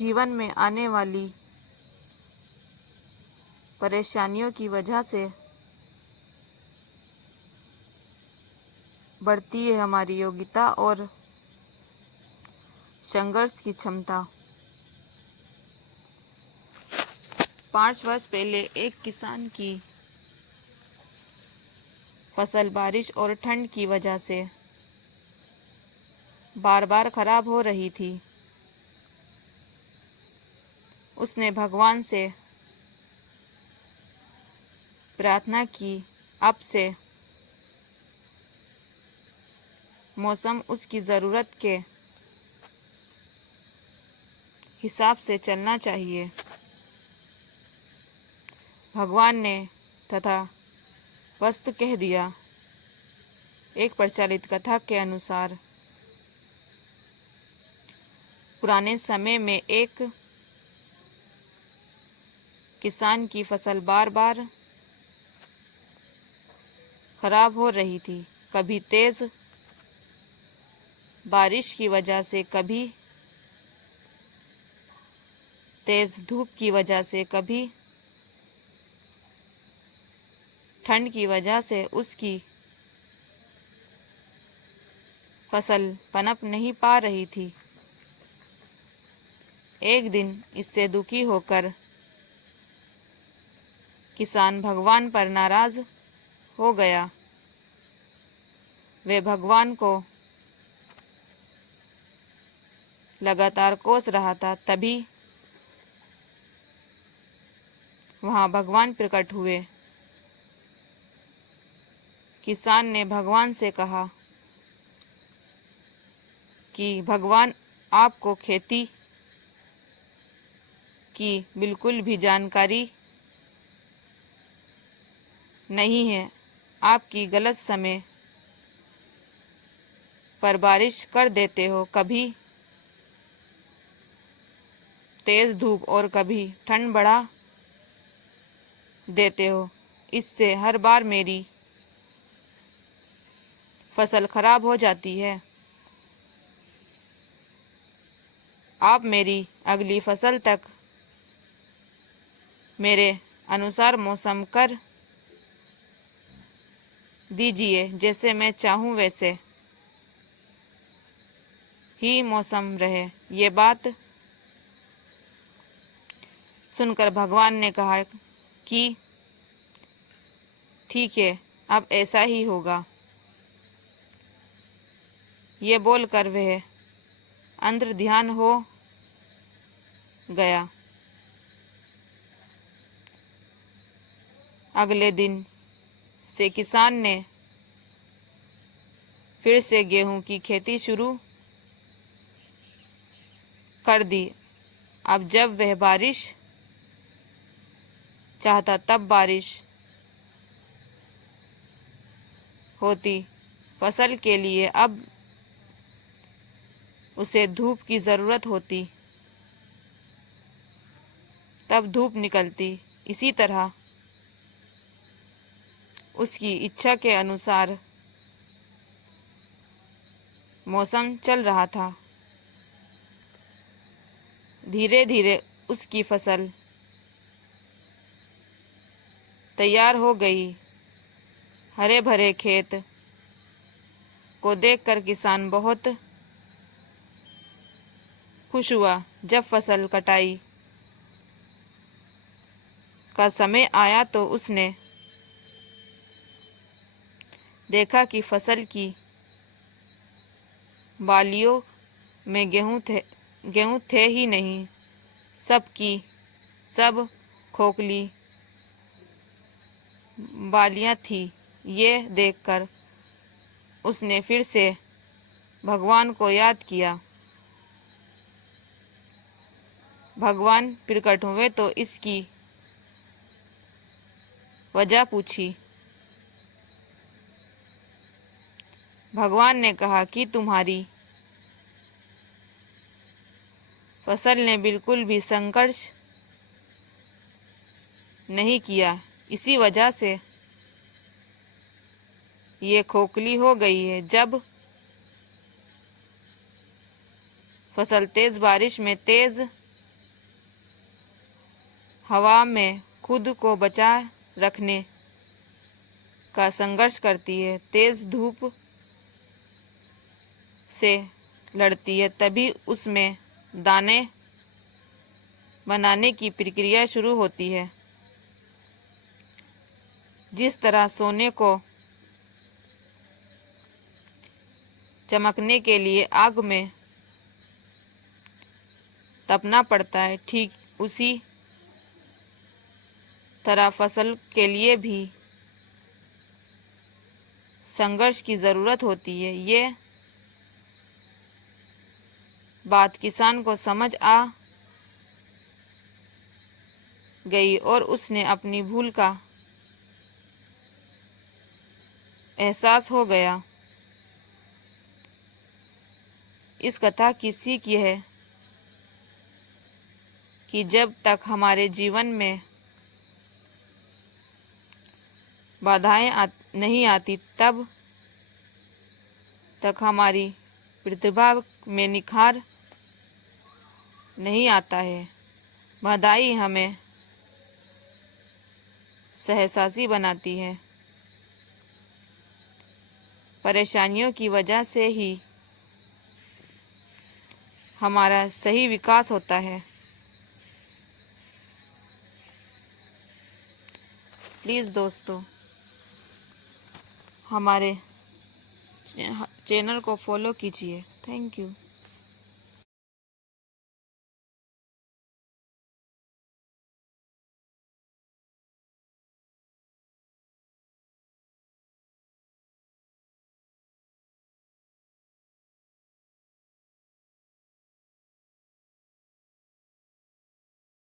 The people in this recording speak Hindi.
जीवन में आने वाली परेशानियों की वजह से बढ़ती है हमारी योग्यता और संघर्ष की क्षमता। 5 वर्ष पहले एक किसान की फसल बारिश और ठंड की वजह से बार बार खराब हो रही थी। उसने भगवान से प्रार्थना की, अब से मौसम उसकी ज़रूरत के हिसाब से चलना चाहिए। भगवान ने तथा वस्तु कह दिया। एक प्रचलित कथा के अनुसार पुराने समय में एक किसान की फसल बार बार खराब हो रही थी। कभी तेज बारिश की वजह से, कभी तेज धूप की वजह से, कभी ठंड की वजह से उसकी फसल पनप नहीं पा रही थी। एक दिन इससे दुखी होकर किसान भगवान पर नाराज हो गया। वे भगवान को लगातार कोस रहा था। तभी वहां भगवान प्रकट हुए। किसान ने भगवान से कहा कि भगवान, आपको खेती की बिल्कुल भी जानकारी नहीं है। आपकी गलत समय पर बारिश कर देते हो, कभी तेज धूप और कभी ठंड बढ़ा देते हो। इससे हर बार मेरी फसल खराब हो जाती है। आप मेरी अगली फसल तक मेरे अनुसार मौसम कर दीजिए। जैसे मैं चाहूँ वैसे ही मौसम रहे। ये बात सुनकर भगवान ने कहा कि ठीक है, अब ऐसा ही होगा। ये बोलकर वह अंतर ध्यान हो गया। अगले दिन से किसान ने फिर से गेहूं की खेती शुरू कर दी। अब जब वह बारिश चाहता तब बारिश होती। फसल के लिए अब उसे धूप की ज़रूरत होती, तब धूप निकलती। इसी तरह उसकी इच्छा के अनुसार मौसम चल रहा था। धीरे धीरे उसकी फसल तैयार हो गई। हरे भरे खेत को देखकर किसान बहुत खुश हुआ। जब फसल कटाई का समय आया तो उसने देखा कि फसल की बालियों में गेहूं थे ही नहीं। सब की सब खोखली बालियां थी। ये देखकर उसने फिर से भगवान को याद किया। भगवान प्रकट हुए तो इसकी वजह पूछी। भगवान ने कहा कि तुम्हारी फसल ने बिल्कुल भी संघर्ष नहीं किया, इसी वजह से ये खोखली हो गई है। जब फसल तेज बारिश में तेज हवा में खुद को बचा रखने का संघर्ष करती है, तेज धूप से लड़ती है, तभी उसमें दाने बनाने की प्रक्रिया शुरू होती है। जिस तरह सोने को चमकने के लिए आग में तपना पड़ता है, ठीक उसी तरह फसल के लिए भी संघर्ष की ज़रूरत होती है। ये बात किसान को समझ आ गई और उसने अपनी भूल का एहसास हो गया। इस कथा की सीख यह है कि जब तक हमारे जीवन में बाधाएं नहीं आती, तब तक हमारी प्रतिभा में निखार नहीं आता है। बाधाएं हमें साहसी बनाती है। परेशानियों की वजह से ही हमारा सही विकास होता है। प्लीज़ दोस्तों, हमारे चैनल को फॉलो कीजिए। Thank you.